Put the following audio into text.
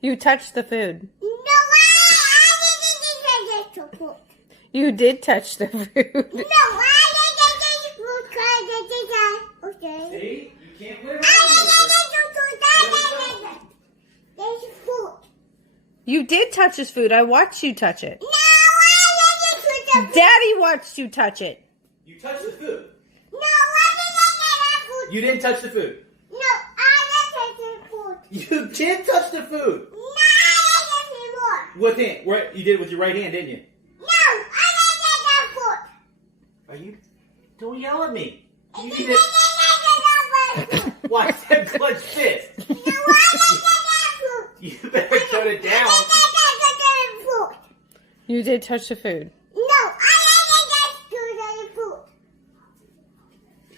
You touched the food. No, I didn't touch the food. You did touch the food. No, I didn't touch the food. Okay. See? You can't live There's food. You did touch his food. I watched you touch it. No, I didn't touch the food. Daddy watched you touch it. You touched the food. No, I didn't touch the food. You didn't touch the food. No, I didn't touch the food. You did touch the food. No, I didn't touch the food. What hand? You did it with your right hand, didn't you? No, I didn't touch the food. Are you? Don't yell at me. You I need didn't to touch the food. watch that clenched fist. No, I didn't touch the food. You better cut it down. I didn't touch the food. You did touch the food.